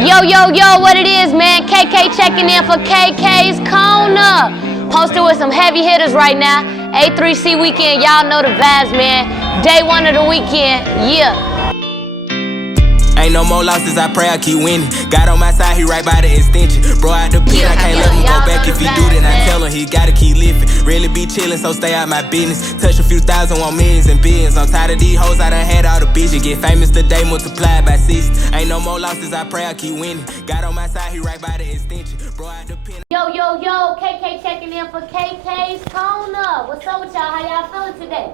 Yo, what it is, man? KK checking in for KK's Corner. Posted with some heavy hitters right now. A3C weekend, y'all know the vibes, man. Day one of the weekend, yeah. Ain't no more losses, I pray I keep winning. God on my side, he right by the extension. Bro, out the pin, I can't let him go back. If he do, then I tell him he gotta keep living. Really be chillin', so stay out my business. Touch a few thousand, want millions and billions. I'm tired of these hoes, I done had all the bitches. Get famous today, multiplied by 6. Ain't no more losses, I pray I keep winning. God on my side, he right by the extension. Bro, out the pin. Yo, KK checking in for KK's Corner. What's up with y'all? How y'all feeling today?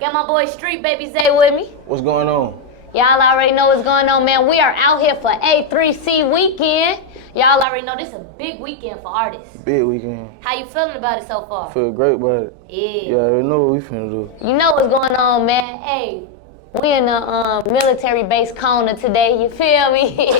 Got my boy Street Baby Zay with me. What's going on? Y'all already know what's going on, man. We are out here for A3C weekend. Y'all already know this is a big weekend for artists. Big weekend. How you feeling about it so far? Feel great about it. Yeah. Yeah, I already know what we finna do. You know what's going on, man. Hey, we in the military base corner today, you feel me?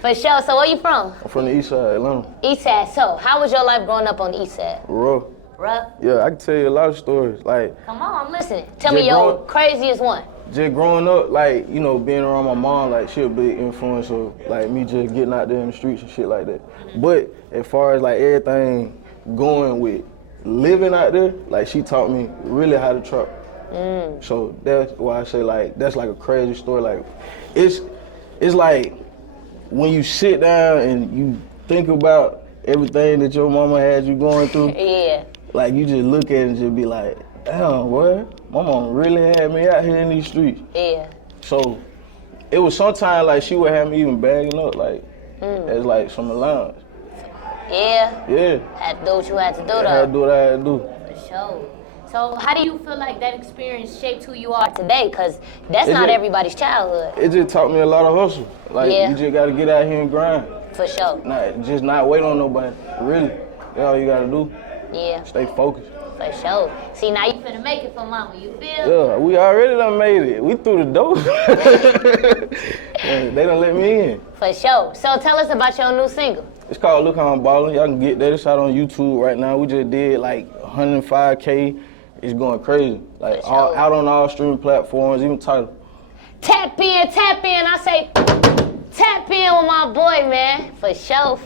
For sure. So where you from? I'm from the east side, Atlanta. East side. So how was your life growing up on the east side? Rough. Rough? Yeah, I can tell you a lot of stories. Like, come on, I'm listening. Tell me your craziest one. Just growing up, like, you know, being around my mom, like, she a big influence of, like, me just getting out there in the streets and shit like that. But as far as, like, everything going with living out there, like, she taught me really how to trap. So that's why I say, like, that's like a crazy story. Like, it's like when you sit down and you think about everything that your mama had you going through, yeah. Like, you just look at it and just be like, damn, boy, my mama really had me out here in these streets. Yeah. So it was sometimes like she would have me even bagging up, like, as like some allowance. Yeah? Yeah. Had to do what you had to do, though. I had to do what I had to do. For sure. So how do you feel like that experience shaped who you are today? Because that's not everybody's childhood. It just taught me a lot of hustle. Like, you just got to get out here and grind. For sure. Just not wait on nobody, really. That's all you got to do. Yeah. Stay focused. For sure. See, now you finna make it for mama, you feel? Yeah, we already done made it. We through the door. They done let me in. For sure. So tell us about your new single. It's called Look How I'm Ballin'. Y'all can get that. It's out on YouTube right now. We just did like 105K. It's going crazy. Like out on all streaming platforms, even Tidal. Tap in. I say tap in with my boy, man. For sure.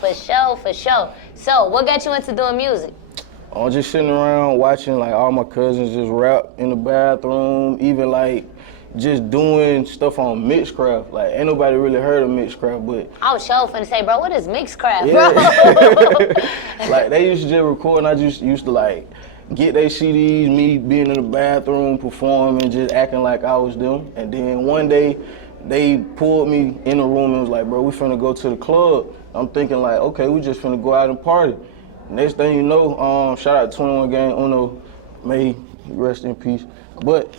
So what got you into doing music? I was just sitting around watching like all my cousins just rap in the bathroom, even like just doing stuff on Mixcraft. Like, ain't nobody really heard of Mixcraft, but I was sure finna say, bro, what is Mixcraft, yeah. bro? Like, they used to just record, and I just used to like get their CDs, me being in the bathroom, performing, just acting like I was them. And then one day, they pulled me in the room and was like, bro, we finna go to the club. I'm thinking like, okay, we just finna go out and party. Next thing you know, shout out 21 Gang Uno, may he rest in peace. But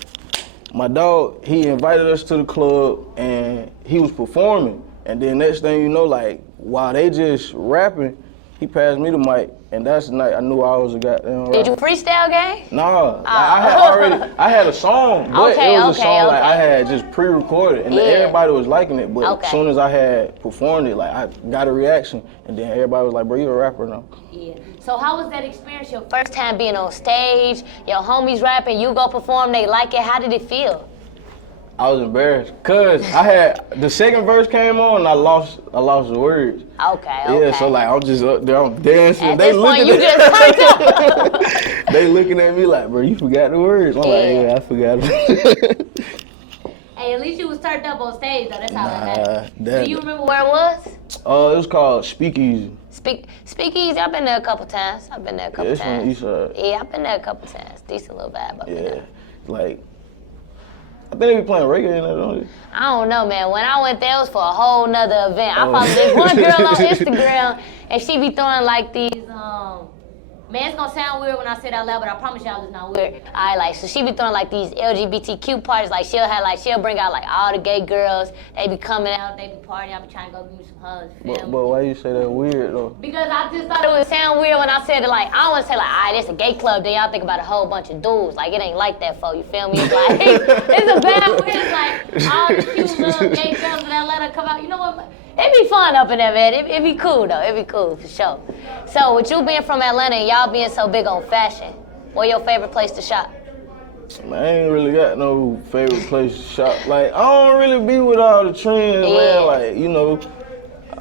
my dog, he invited us to the club and he was performing. And then next thing you know, like, while they just rapping, he passed me the mic. And that's the night I knew I was a goddamn rapper. Did you freestyle, gang? Nah, I had a song, but it was a song like I had just pre-recorded, and everybody was liking it. But as soon as I had performed it, like I got a reaction, and then everybody was like, "Bro, you a rapper now." Yeah. So how was that experience? Your first time being on stage, your homies rapping, you go perform, they like it. How did it feel? I was embarrassed, cause I had the second verse came on and I lost the words. Okay. Yeah, so like I'm just up there, I'm dancing. At this point, you just turned up. They looking at me like, bro, you forgot the words. I'm like, yeah, I forgot it. Hey, at least you was turned up on stage though. That's how that happened. Do you remember where it was? It was called Speakeasy. Speakeasy. I've been there a couple times. Yeah, it's on the east side. Yeah, I've been there a couple times. Decent little vibe up in there. Like, I think they be playing reggae in there, don't they? I don't know, man. When I went there, it was for a whole nother event. I followed this one girl on Instagram, and she be throwing like these, man, it's gonna sound weird when I say it out loud, but I promise y'all it's not weird. So she be throwing like these LGBTQ parties. Like she'll bring out like all the gay girls. They be coming out, they be partying. I be trying to go give me some hugs. But why you say that weird though? Because I just thought it would sound weird when I said it. Like I don't want to say like, it's a gay club. Then y'all think about a whole bunch of dudes. Like it ain't like that, for you feel me? It's like it's a bad way. It's like all the cute little gay girls in Atlanta come out. You know what? It'd be fun up in there, man. It'd be cool though. It'd be cool for sure. So with you being from Atlanta and y'all being so big on fashion, what's your favorite place to shop? Man, I ain't really got no favorite place to shop. Like, I don't really be with all the trends, man. Like, you know,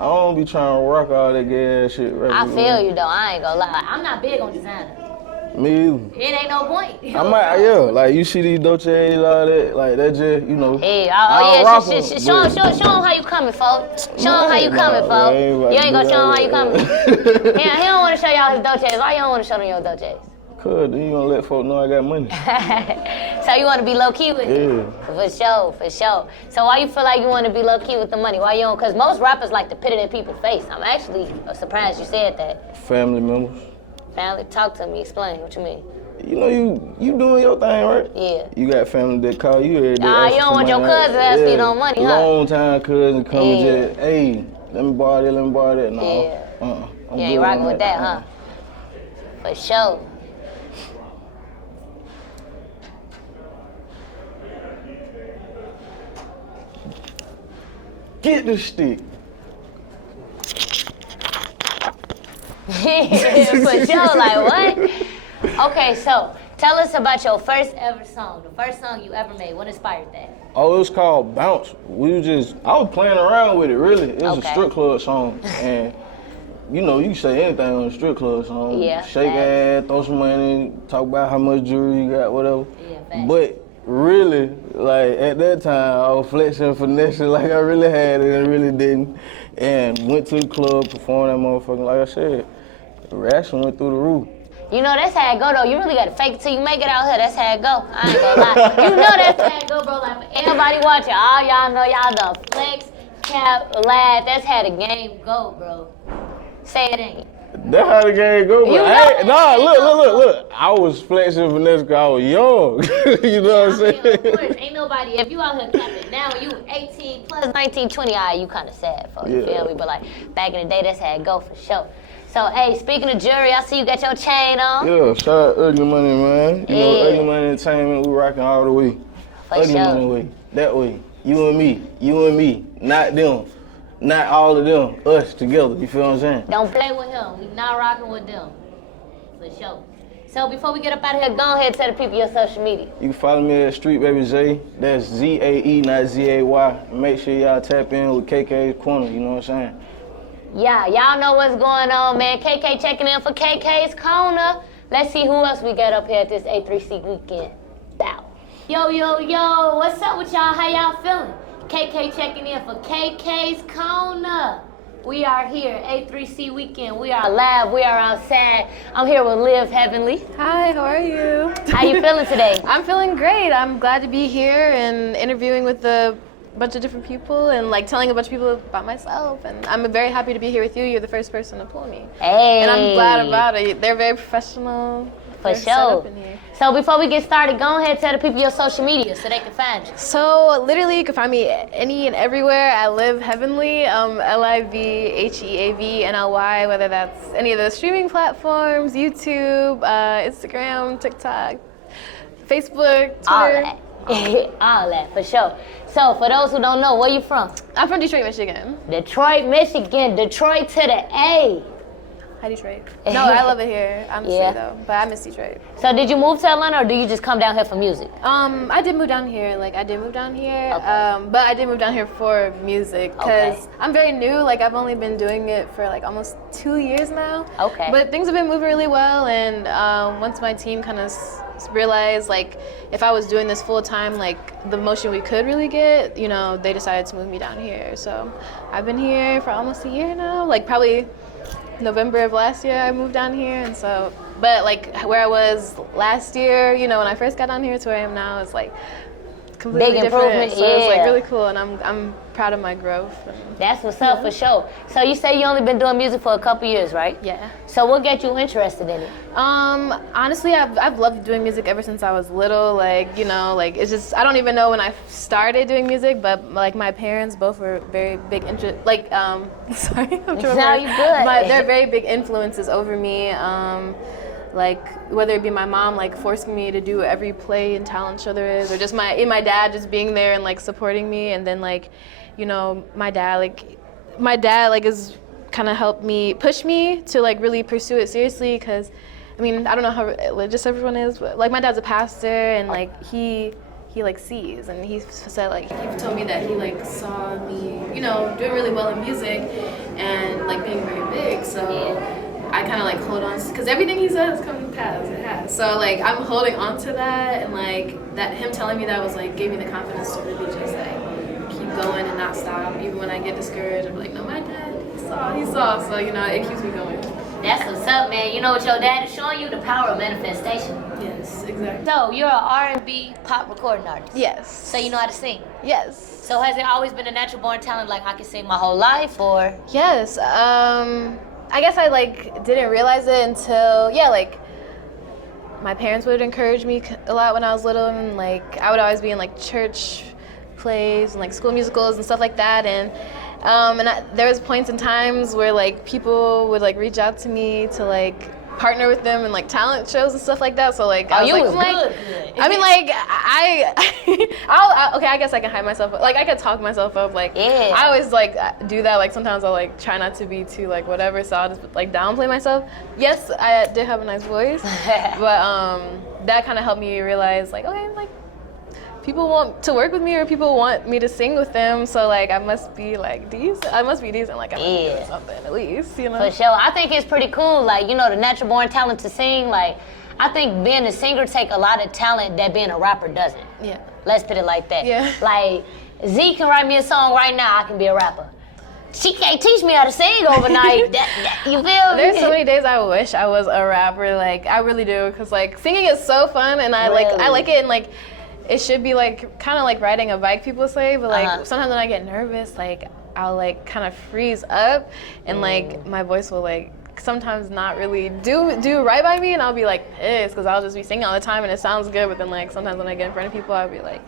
I don't be trying to rock all that gay ass shit. Right I feel you though. I ain't gonna lie. I'm not big on designer. Me either. It ain't no point. I might, like you see these Dolce all that, like that just, you know. Hey, rock show them how you coming, folks. Show them how you coming, folks. You ain't gonna show them how you coming. Yeah, he don't want to show y'all his Dolces. Why you don't want to show them your Dolces? Cause then you gonna let folks know I got money. So you want to be low key with it? Yeah. For sure. So why you feel like you want to be low key with the money? Why you don't? Cause most rappers like to put it in people's face. I'm actually surprised you said that. Family members. Family, talk to me. Explain what you mean. You know you doing your thing, right? Yeah. You got family that call you every day. You don't want your cousin asking you no money, huh? Long time cousin come and just, hey, let me borrow that. No. Yeah. I'm You ain't rocking with that, huh? For sure. Get the stick. For sure, like what? Okay, so tell us about your first ever song. The first song you ever made. What inspired that? Oh, it was called Bounce. I was playing around with it, really. It was a strip club song. And, you know, you can say anything on a strip club song. Yeah. Shake ass, throw some money, talk about how much jewelry you got, whatever. Yeah, but really, like, at that time, I was flexing, finessing like I really had it and really didn't. And went to the club, performed that motherfucker. Like I said, the reaction went through the roof. You know, that's how it go, though. You really got to fake it till you make it out here. That's how it go. I ain't gonna lie. You know that's how it go, bro. Like, for everybody watching, all y'all know y'all done flex, cap, laugh. That's how the game go, bro. Say it ain't. That's how the game go, bro. Look. I was flexing finesse because I was young. You know what I'm saying? Of course, ain't nobody, if you out here capping now when you 18 plus 19, 20, you kind of sad for you, feel me? But like, back in the day, that's how it go for sure. So, hey, speaking of jewelry, I see you got your chain on. Yeah, shout out Ugly Money, man. You know, Ugly Money Entertainment, we rocking all the way. For Ugly sure. Money way, that way. You and me, not them. Not all of them, us together, you feel what I'm saying? Don't play with him. We not rocking with them. For sure. So before we get up out of here, go ahead and tell the people your social media. You can follow me at Street Baby Zay. That's Z-A-E, not Z-A-Y. Make sure y'all tap in with KK's Corner, you know what I'm saying? Yeah, y'all know what's going on, man. KK checking in for KK's Corner. Let's see who else we got up here at this A3C weekend. Bow. Yo, what's up with y'all? How y'all feeling? KK checking in for KK's Corner. We are here, A3C weekend. We are live, we are outside. I'm here with Liv Heavenly. Hi, how are you? How you feeling today? I'm feeling great. I'm glad to be here and interviewing with a bunch of different people and like telling a bunch of people about myself. And I'm very happy to be here with you. You're the first person to pull me. Hey. And I'm glad about it. They're very professional. For sure. So before we get started, go ahead and tell the people your social media so they can find you. So literally you can find me any and everywhere at Liv Heavenly, LIVHEAVNLY, whether that's any of the streaming platforms, YouTube, Instagram, TikTok, Facebook, Twitter. All that, for sure. So for those who don't know, where you from? I'm from Detroit, Michigan. Detroit, Michigan. Detroit to the A. Hi, Detroit. No, I love it here, honestly, though. But I miss Detroit. So did you move to Atlanta, or do you just come down here for music? I did move down here. But I did move down here for music because I'm very new. Like, I've only been doing it for like almost 2 years now. Okay. But things have been moving really well, and once my team kind of realized, like, if I was doing this full time, like, the motion we could really get, you know, they decided to move me down here. So I've been here for almost a year now. Like, probably November of last year I moved down here, and so, but like where I was last year, you know, when I first got down here to where I am now, it's like completely big different. improvement. So it's like really cool, and I'm proud of my growth. That's what's up for sure. So you say you only been doing music for a couple years, right? Yeah. So what got you interested in it? Honestly, I've loved doing music ever since I was little. Like, you know, like, it's just, I don't even know when I started doing music, but like my parents both were very big sorry, I'm trying to they're very big influences over me. Like, whether it be my mom, like, forcing me to do every play and talent show there is, or just my dad just being there and, like, supporting me. And then, like, you know, my dad, is kind of helped me, push me to, like, really pursue it seriously, because, I mean, I don't know how religious everyone is, but, like, my dad's a pastor, and, like, he he like sees, and he said like he told me that he like saw me, you know, doing really well in music and like being very big. So I kind of like hold on because everything he said has come to pass. It has. So like I'm holding on to that, and like that him telling me that was like gave me the confidence to really just like keep going and not stop. Even when I get discouraged, I'm like, no, my dad, he saw. So you know, it keeps me going. That's what's up, man. You know what your dad is showing you? The power of manifestation. Yes, exactly. So you're an R&B pop recording artist. Yes. So you know how to sing. Yes. So has it always been a natural born talent, like I can sing my whole life, or? Yes. I guess I like didn't realize it until like my parents would encourage me a lot when I was little, and like I would always be in like church plays and like school musicals and stuff like that, and there was points and times where like people would like reach out to me to like partner with them in like talent shows and stuff like that. So like I was you like, was like good. I mean like okay, I guess I can hype myself up. Like I could talk myself up. Like I always like do that. Like sometimes I'll like try not to be too like whatever. So I'll just like downplay myself. Yes, I did have a nice voice, but that kind of helped me realize like, okay, like people want to work with me, or people want me to sing with them, so like I must be like decent. I must be decent, like I must be doing something at least, you know. For sure. I think it's pretty cool, like, you know, the natural born talent to sing. Like, I think being a singer take a lot of talent that being a rapper doesn't. Yeah. Let's put it like that. Yeah. Like, Z can write me a song right now, I can be a rapper. She can't teach me how to sing overnight. You feel me? There's so many days I wish I was a rapper, like I really do, because like singing is so fun, and I like it, and like it should be like kind of like riding a bike, people say, but like sometimes when I get nervous, like I'll like kind of freeze up, and like my voice will like sometimes not really do right by me, and I'll be like pissed because I'll just be singing all the time and it sounds good, but then like sometimes when I get in front of people, I'll be like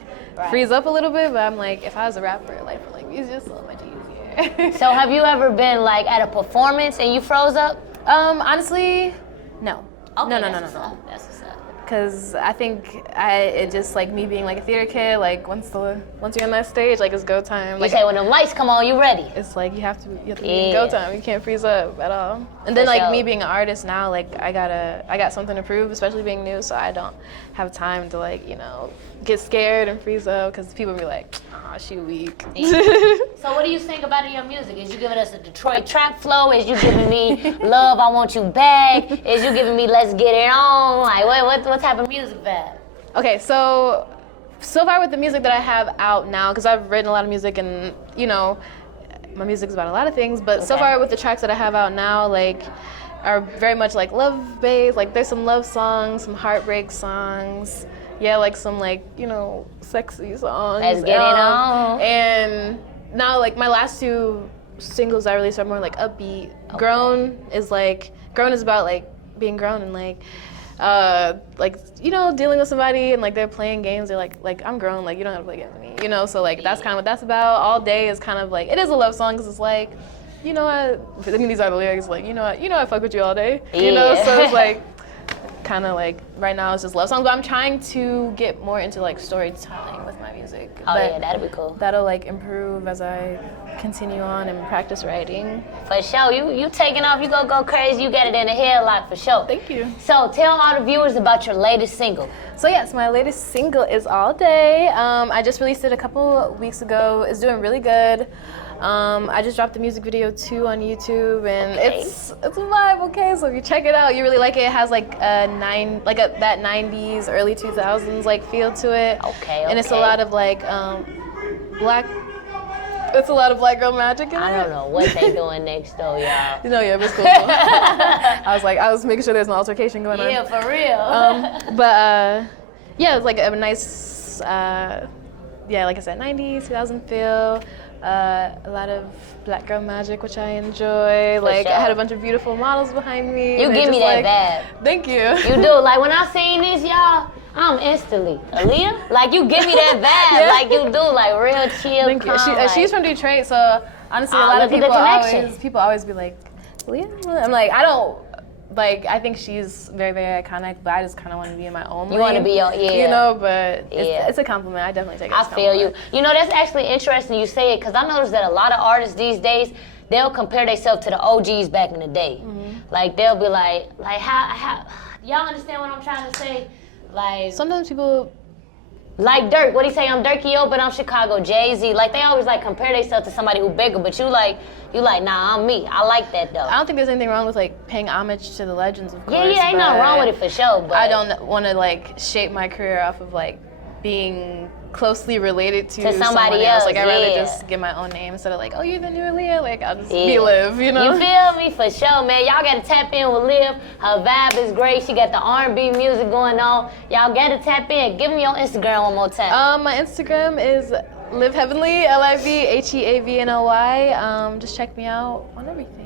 freeze up a little bit. But I'm like, if I was a rapper, life would like it's just so much easier. So have you ever been like at a performance and you froze up? Honestly, no. Okay, No. That's what's up. Because I think it just like me being like a theater kid, like once you're on that stage, like it's go time. You like say when the lights come on, you ready. it's like you have to be in go time. You can't freeze up at all. And then like me being an artist now, like I got something to prove, especially being new, so I don't have time to like, you know, get scared and freeze up because people be like, oh, she weak. So what do you think about in your music? Is you giving us a Detroit trap flow? Is you giving me love, I want you back? Is you giving me let's get it on? Like what type of music that? Okay, so far with the music that I have out now, because I've written a lot of music, and you know, my music's about a lot of things, but so far with the tracks that I have out now, like are very much like love based. Like there's some love songs, some heartbreak songs. Yeah, like some like, you know, sexy songs. Let's get it on. And now like my last two singles I released are more like upbeat. Okay. Grown is about like being grown and like you know, dealing with somebody and like they're playing games. They're like I'm grown, like you don't have to play games with me, you know. So like that's kind of what that's about. All Day is kind of like, it is a love song because it's like, you know, I mean these are the lyrics, like you know I fuck with you all day, you know. So it's like kind of like right now it's just love songs, but I'm trying to get more into like storytelling with my music. Oh yeah, that'd be cool. That'll like improve as I continue on and practice writing. For sure, you taking off, you gonna go crazy, you get it in the headlock for sure. Thank you. So tell all the viewers about your latest single. So yes, my latest single is All Day. I just released it a couple weeks ago. It's doing really good. I just dropped the music video too on YouTube, and it's a vibe. Okay, so if you check it out, you really like it. It has like that 90s, early 2000s like feel to it. Okay. And it's a lot of like black. It's a lot of black girl magic in it. I don't know what they doing next though, y'all. No, yeah, but it's cool. I was making sure there's no altercation going on. Yeah, for real. Yeah, it's like a nice, like I said, 90s, 2000 feel. A lot of black girl magic, which I enjoy. Like I had a bunch of beautiful models behind me. You give me that vibe. Thank you. You do. Like when I seen this, y'all, I'm instantly Aaliyah. Like you give me that vibe. Yeah. Like you do. Like real chill. Thank you. She's from Detroit, so honestly, a lot of people always be like, Aaliyah. I'm like, I don't. Like, I think she's very, very iconic, but I just kind of want to be in my own lane. You want to be your, You know, but it's a compliment. I definitely take it as a compliment. I feel you. You know, that's actually interesting you say it, because I noticed that a lot of artists these days, they'll compare themselves to the OGs back in the day. Mm-hmm. Like, they'll be like how, y'all understand what I'm trying to say? Like, sometimes people Like Dirk, what he say? I'm Dirk Yo, but I'm Chicago. Jay-Z. Like, they always, like, compare themselves to somebody who bigger, but you like, nah, I'm me. I like that, though. I don't think there's anything wrong with, like, paying homage to the legends, of course. Yeah, ain't nothing wrong with it for sure, but I don't want to, like, shape my career off of, like, being closely related to somebody else. else. Like, I'd rather just get my own name instead of, like, oh, you're the new Aaliyah. Like, I'll just be Liv, you know? You feel me? For sure, man. Y'all got to tap in with Liv. Her vibe is great. She got the R&B music going on. Y'all got to tap in. Give me your Instagram one more time. My Instagram is Liv Heavenly, LIVHEAVNOY. Just check me out on everything.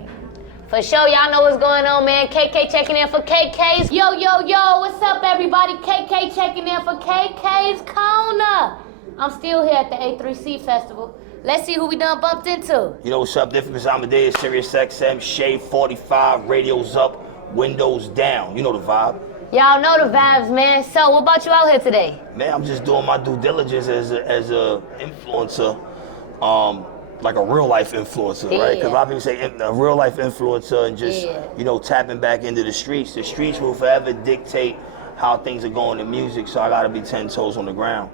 For sure, y'all know what's going on, man. KK checking in for KK's. Yo, what's up, everybody? KK checking in for KK's Corner. I'm still here at the A3C Festival. Let's see who we done bumped into. You know what's up, different Amadeus, Sirius XM, Shade 45, radios up, windows down. You know the vibe. Y'all know the vibes, man. So, what about you out here today? Man, I'm just doing my due diligence as a influencer. Like a real life influencer, right? Because a lot of people say a real life influencer and just, you know, tapping back into the streets. The streets will forever dictate how things are going in music, so I gotta be 10 toes on the ground.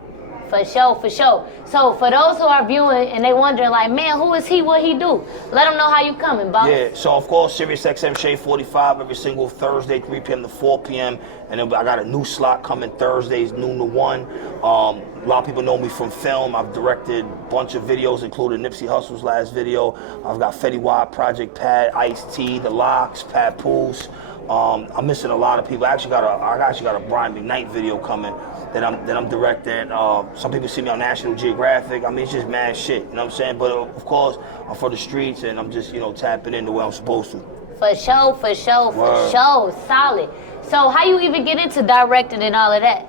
For sure. So for those who are viewing and they wondering like, man, who is he, what he do? Let them know how you coming, boss. Yeah, so of course, Sirius XM Shade 45 every single Thursday, 3 p.m. to 4 p.m. And then I got a new slot coming Thursdays, noon to 1. A lot of people know me from film. I've directed a bunch of videos, including Nipsey Hussle's last video. I've got Fetty Wap, Project Pat, Ice-T, The Locks, Pat Poose. I'm missing a lot of people. I actually got a Brian McKnight video coming that I'm directing. Some people see me on National Geographic. I mean, it's just mad shit, you know what I'm saying? But of course, I'm for the streets and I'm just, you know, tapping in the way I'm supposed to. For sure. Solid. So how you even get into directing and all of that?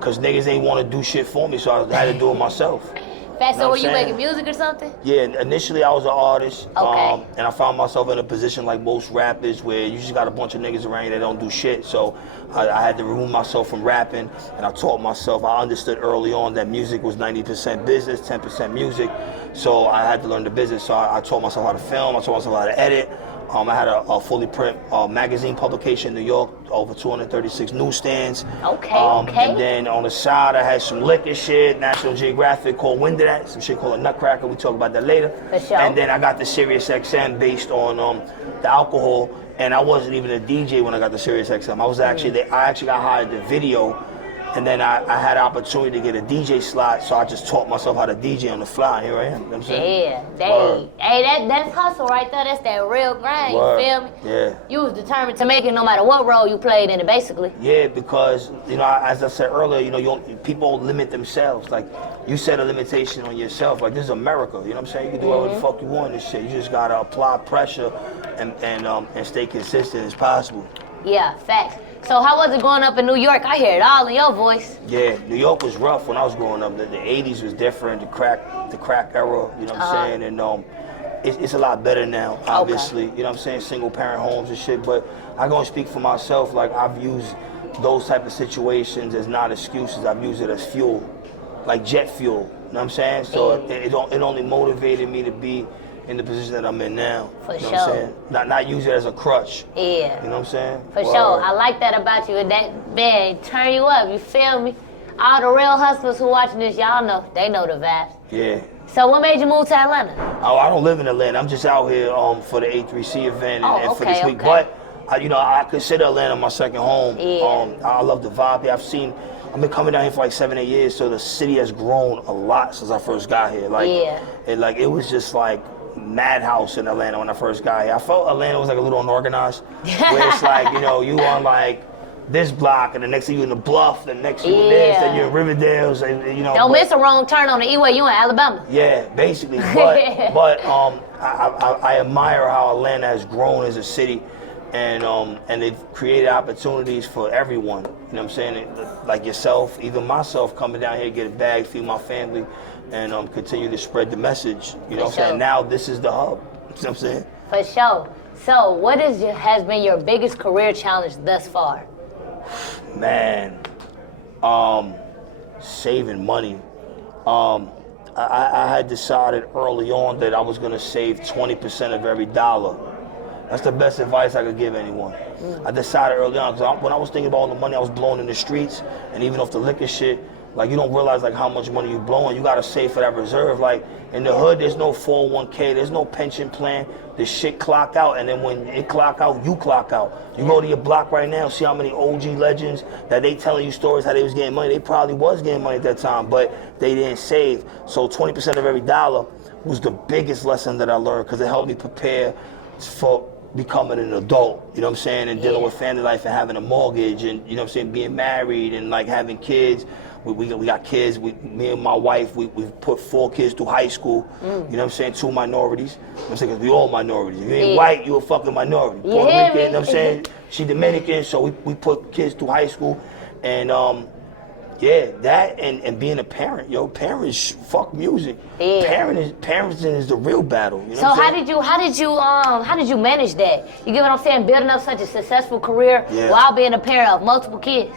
Cause niggas ain't want to do shit for me, so I had to do it myself. Fast, so were you saying? making music or something? Yeah, initially I was an artist, Okay. And I found myself in a position like most rappers where you just got a bunch of niggas around you that don't do shit. So I had to remove myself from rapping, and I taught myself. I understood early on that music was 90% business, 10% music. So I had to learn the business. So I taught myself how to film. I taught myself how to edit. I had a fully print magazine publication in New York, over 236 newsstands. Okay. And then on the side, I had some liquor shit, National Geographic called When Did That, some shit called a Nutcracker. We talk about that later. For sure. And then I got the Sirius XM based on the alcohol, and I wasn't even a DJ when I got the Sirius XM. I actually got hired to video. And then I had the opportunity to get a DJ slot, so I just taught myself how to DJ on the fly. Here I am. You know what I'm saying? Yeah, hey, that's hustle right there. That's that real grind. Word. You feel me? Yeah. You was determined to make it no matter what role you played in it, basically. Yeah, because, you know, as I said earlier, you know, people limit themselves. Like, you set a limitation on yourself. Like, this is America. You know what I'm saying? You can do whatever the fuck you want and shit. You just gotta apply pressure and stay consistent as possible. Yeah, facts. So how was it growing up in New York? I hear it all in your voice. Yeah, New York was rough when I was growing up. The 80s was different, the crack era, you know what I'm saying? And it's a lot better now, obviously. You know what I'm saying? Single parent homes and shit. But I go and speak for myself. Like, I've used those type of situations as not excuses. I've used it as fuel, like jet fuel. You know what I'm saying? So it only motivated me to be in the position that I'm in now. For you know sure. What I'm saying? Not use it as a crutch. Yeah. You know what I'm saying? For sure. I like that about you. That, man, turn you up. You feel me? All the real hustlers who watching this, y'all know. They know the vibes. Yeah. So what made you move to Atlanta? Oh, I don't live in Atlanta. I'm just out here for the A3C event and for this week. But I consider Atlanta my second home. Yeah. I love the vibe there. I've been coming down here for like 7-8 years, so the city has grown a lot since I first got here. It was just like madhouse in Atlanta when I first got here. I felt Atlanta was like a little unorganized, where it's like, you know, you on like this block, and the next thing you're in the Bluff, the next thing you're this, then you're in Riverdale, so, you know. Don't miss a wrong turn on the E-way, you in Alabama. Yeah, basically. But I admire how Atlanta has grown as a city, and they've created opportunities for everyone. You know what I'm saying? Like yourself, even myself, coming down here, get a bag, feed my family, and continue to spread the message. You know what I'm saying? Now this is the hub. You know what I'm saying? For sure. So what has been your biggest career challenge thus far? Man, saving money. I had decided early on that I was gonna save 20% of every dollar. That's the best advice I could give anyone. I decided early on, because when I was thinking about all the money I was blowing in the streets, and even off the liquor shit, Like, you don't realize like how much money you blowing. You gotta save for that reserve. Like, in the hood, there's no 401k, there's no pension plan. The shit clock out, and then when it clock out, you clock out. You go to your block right now, see how many OG legends that they telling you stories how they was getting money. They probably was getting money at that time, but they didn't save. So 20% of every dollar was the biggest lesson that I learned, because it helped me prepare for becoming an adult, you know what I'm saying, and dealing with family life and having a mortgage, and you know what I'm saying, being married and like having kids. We got kids. Me and my wife, we put 4 kids through high school. You know what I'm saying? 2 minorities. You know what I'm saying? 'Cause we all minorities. If you ain't white, you a fucking minority. Puerto Rican, you know what I'm saying? She Dominican, so we put kids through high school. And yeah, that and being a parent, parents fuck music. Yeah. Parenting is the real battle. You know so how did you manage that? You get what I'm saying? Building up such a successful career while being a parent of multiple kids.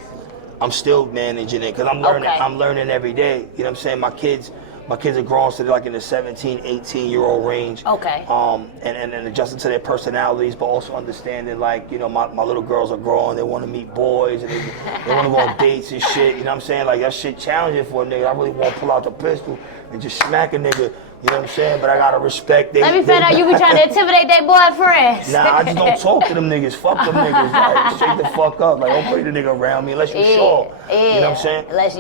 I'm still managing it, because I'm learning. Okay. I'm learning every day. You know what I'm saying? My kids are grown, so they're like in the 17, 18-year-old range. Okay. And adjusting to their personalities, but also understanding, like, you know, my little girls are growing. They want to meet boys, and they want to go on dates and shit. You know what I'm saying? Like, that shit challenging for a nigga. I really want to pull out the pistol and just smack a nigga. You know what I'm saying? But I gotta respect they. Let me find out you be trying to intimidate their boyfriends. Nah, I just don't talk to them niggas. Fuck them niggas. Like, straight the fuck up. Like, don't bring the nigga around me unless you're sure. Yeah. You know what I'm saying? Unless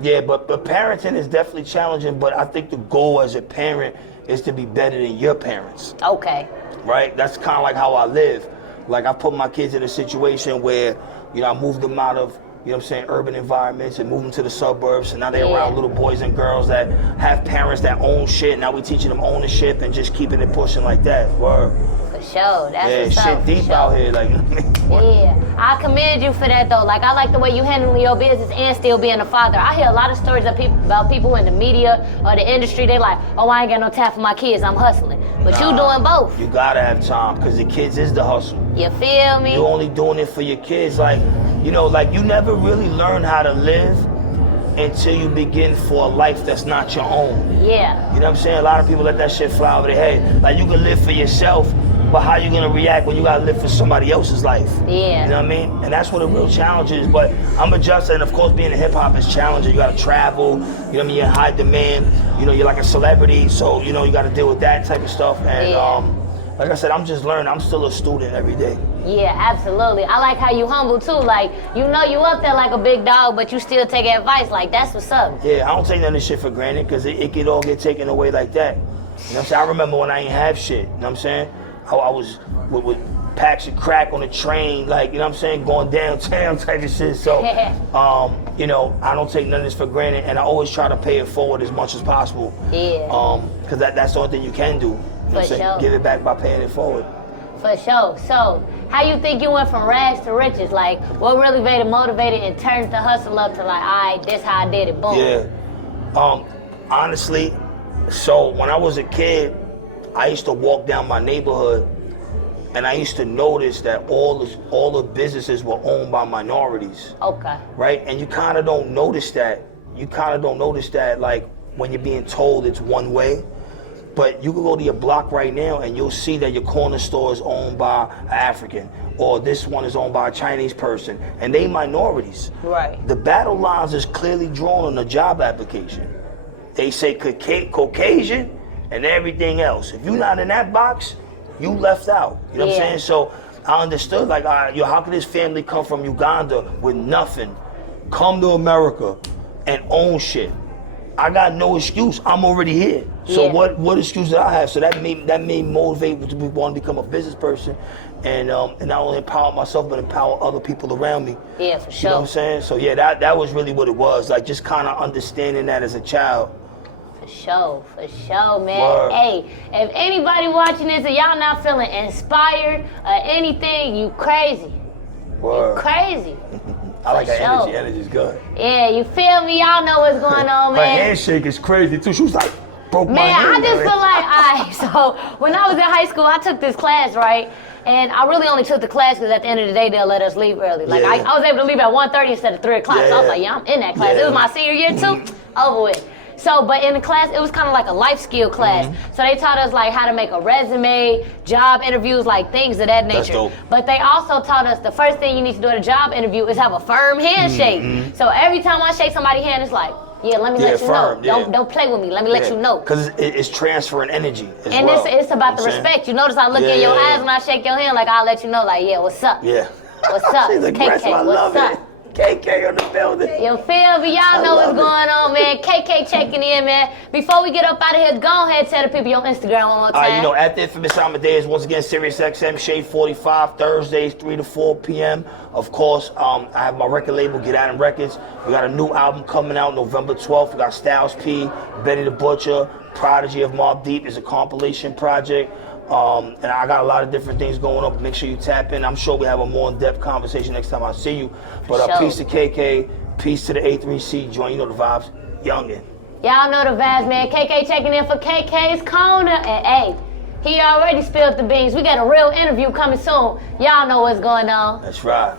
Yeah, but parenting is definitely challenging, but I think the goal as a parent is to be better than your parents. Okay. Right? That's kind of like how I live. Like, I put my kids in a situation where, you know, I moved them out of, you know what I'm saying, urban environments, and move them to the suburbs, and now they're around little boys and girls that have parents that own shit. Now we teaching them ownership and just keeping it pushing like that. Word. For sure. That's what's shit deep out here. Like, yeah, I commend you for that though. Like, I like the way you handle your business and still being a father. I hear a lot of stories of about people in the media or the industry. They like, oh, I ain't got no time for my kids, I'm hustling. But you doing both. You gotta have time, because the kids is the hustle. You feel me? You're only doing it for your kids. Like, you know, like, you never really learn how to live until you begin for a life that's not your own. Yeah. You know what I'm saying? A lot of people let that shit fly over their head. Like, you can live for yourself, but how you gonna react when you gotta live for somebody else's life? Yeah. You know what I mean? And that's what the real challenge is. But I'm adjusting, and of course being in hip hop is challenging. You gotta travel, you know what I mean? You're in high demand, you know, you're like a celebrity, so you know you gotta deal with that type of stuff. And like I said, I'm just learning. I'm still a student every day. Yeah, absolutely. I like how you humble too. Like, you know you up there like a big dog, but you still take advice. Like, that's what's up. Yeah, I don't take none of this shit for granted, because it could all get taken away like that. You know what I'm saying? I remember when I ain't have shit, you know what I'm saying? I was with packs of crack on the train, like, you know what I'm saying, going downtown type of shit. So, you know, I don't take none of this for granted, and I always try to pay it forward as much as possible. Yeah. Because that's the only thing you can do. You know what I'm saying? Sure. Give it back by paying it forward. For sure. So, how you think you went from rags to riches? Like, what really made it motivated and turned the hustle up to like, all right, this how I did it, boom? Yeah. Honestly, so when I was a kid, I used to walk down my neighborhood, and I used to notice that all the businesses were owned by minorities. Okay. Right? And you kind of don't notice that. Like, when you're being told it's one way. But you can go to your block right now and you'll see that your corner store is owned by an African, or this one is owned by a Chinese person, and they minorities. Right. The battle lines is clearly drawn on the job application. They say Caucasian and everything else. If you're not in that box, you left out. You know what I'm saying? So I understood, like, how could this family come from Uganda with nothing, come to America and own shit? I got no excuse. I'm already here. So what excuse did I have? So that made me motivate to want to become a business person, and not only empower myself but empower other people around me. Yeah, for sure. You know what I'm saying? So yeah, that was really what it was. Like, just kind of understanding that as a child. For sure, man. Word. Hey, if anybody watching this and y'all not feeling inspired or anything, you crazy. Word. You crazy. I like her energy. Energy's good. Yeah, you feel me? Y'all know what's going on, man. Her handshake is crazy too. She was like, broke my hand. Man, I just feel like, alright, so when I was in high school, I took this class, right? And I really only took the class because at the end of the day, they'll let us leave early. Like, I was able to leave at 1:30 instead of 3 o'clock. So I was like, yeah, I'm in that class. It was my senior year too. Over with. So, but in the class, it was kind of like a life skill class. So they taught us like how to make a resume, job interviews, like things of that nature. That's dope. But they also taught us the first thing you need to do at a job interview is have a firm handshake. So every time I shake somebody's hand, it's like, yeah, let me let you firm, know. yeah. Don't play with me. Let me let you know. Because it's transferring energy as And well. it's about the You know what I'm respect. You notice I look in your eyes when I shake your hand, like I'll let you know, like, yeah, what's up? saying? Yeah. What's up? She's aggressive. I KK, love what's it. up? KK on the building. You feel me? Y'all know what's love it. going on, man. KK checking in, man. Before we get up out of here, go ahead and tell the people your Instagram one more time. You know, at the Inphamus Amadeus, once again, SiriusXM, Shade 45, Thursdays, 3 to 4 p.m. Of course, I have my record label, Get At 'Em Records. We got a new album coming out November 12th. We got Styles P, Benny the Butcher, Prodigy of Mobb Deep is a compilation project. And I got a lot of different things going on. Make sure you tap in. I'm sure we have a more in-depth conversation next time I see you. But Sure. peace to KK, peace to the A3C joint. You know the vibes. Youngin'. Y'all know the vibes, man. KK checking in for KK's Corner. And hey, he already spilled the beans. We got a real interview coming soon. Y'all know what's going on. That's right.